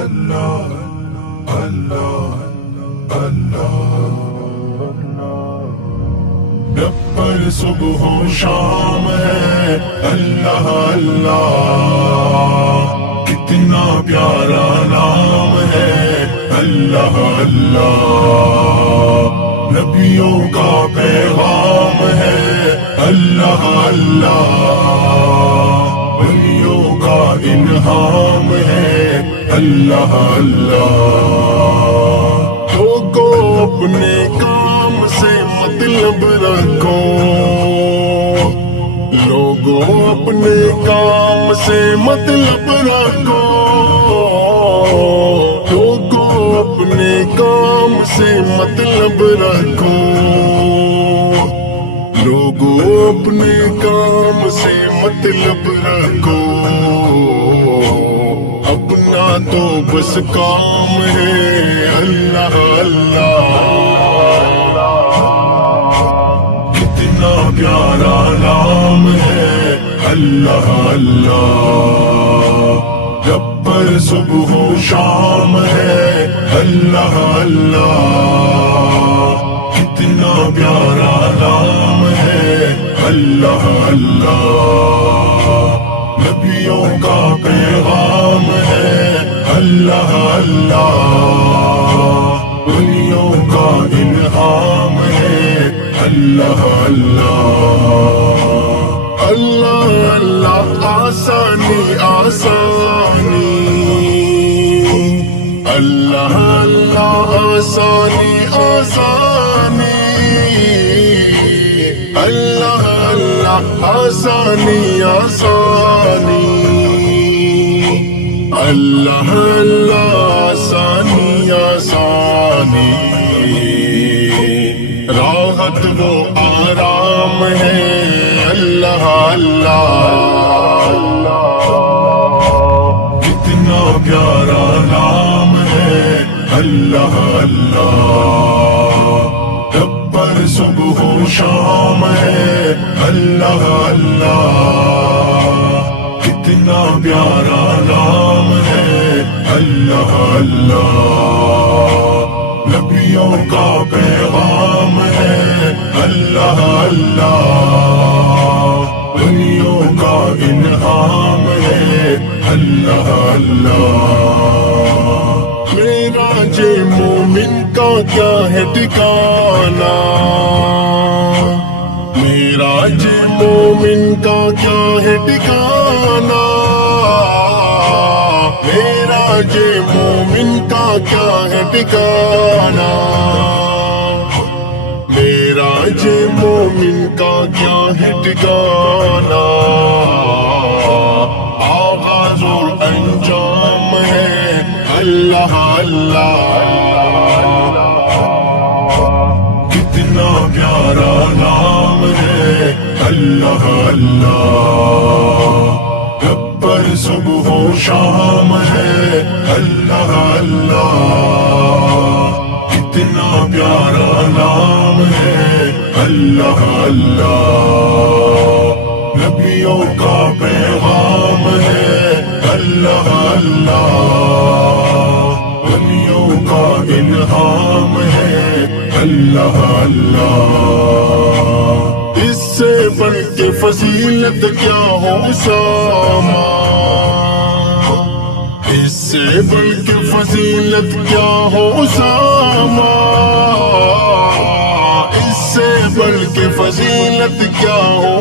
اللہ اللہ اللہ گبر صبح و شام ہے اللہ اللہ کتنا پیارا نام ہے اللہ اللہ نبیوں کا پیغام ہے اللہ اللہ ولیوں کا انعام ہے اللہ اللہ لوگوں اپنے کام سے مطلب رکھو لوگوں اپنے کام سے مطلب رکھو لوگوں اپنے کام سے مطلب رکھو لوگوں اپنے کام سے مطلب رکھو اپنا تو بس کام ہے اللہ اللہ کتنا پیارا نام ہے اللہ اللہ گبر صبح و شام ہے اللہ اللہ کتنا پیارا نام ہے اللہ اللہ نبیوں کا پیغام ہے اللہ اللہ ولیوں کا انعام ہے اللہ اللہ اللہ اللہ آسانی آسانی اللہ اللہ آسانی آسانی اللہ اللہ آسانی آسانی اللہ اللہ آسانی آسانی راحت وہ آرام ہے اللہ اللہ کتنا پیارا نام ہے اللہ اللہ گبر صبح و شام ہے اللہ اللہ کتنا پیارا نام ہے اللہ اللہ نبیوں کا پیغام ہے اللہ اللہ ولیوں کا انعام ہے اللہ اللہ معراج مومن کا کیا ہے ٹھکانہ معراج مومن کا کیا ہے ٹھکانہ معراج مومن کا کیا ہے ٹھکانہ معراج مومن کا کیا ہے ٹھکانہ آغاز اور انجام ہے اللہ اللہ کتنا پیارا نام ہے اللہ اللہ گبر صبح و شام ہے اللہ اللہ کتنا پیارا نام ہے اللہ اللہ نبیوں کا پیغام ہے اللہ اللہ ولیوں کا انعام ہے اللہ اللہ اس سے بڑھ کے فضیلت کیا ہو اسامہ اس سے بڑھ کے فضیلت کیا ہو اسامہ اس سے بڑھ کے فضیلت کیا ہو